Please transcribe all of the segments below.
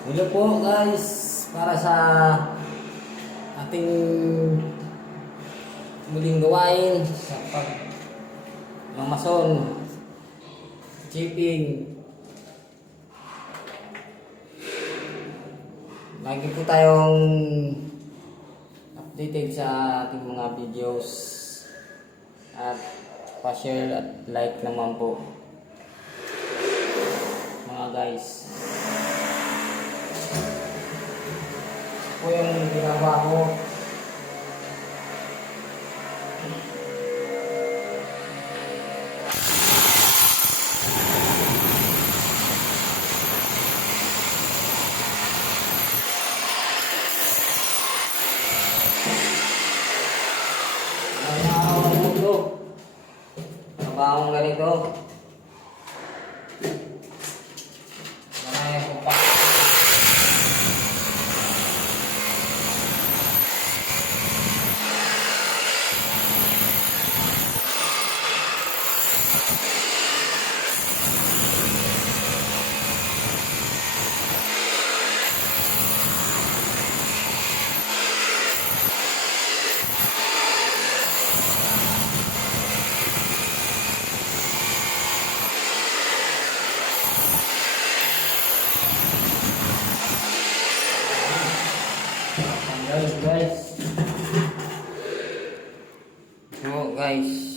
Hello po guys, para sa ating muling gawain sa pagmamason, chipping. Lagi po tayong updated sa ating mga videos at pa-share at like naman po mga guys. Po yung ginagawa ko. Ang araw ng mundo, trabahong ganito. Marami kong pa. Guys,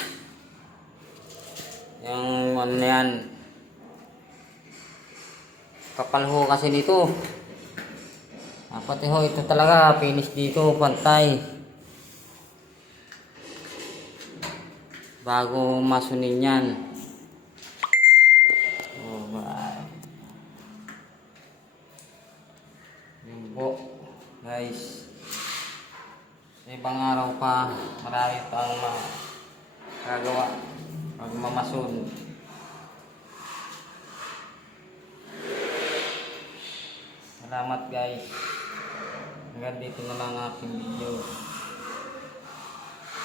yung ano na yan, kapal ho kasi nito. Pati ho ito talaga finish dito pantay bago masunin yan. Yun po guys, ibang araw pa, marami pang gagawa pagmamason. Salamat guys, hanggang dito na lang aking video.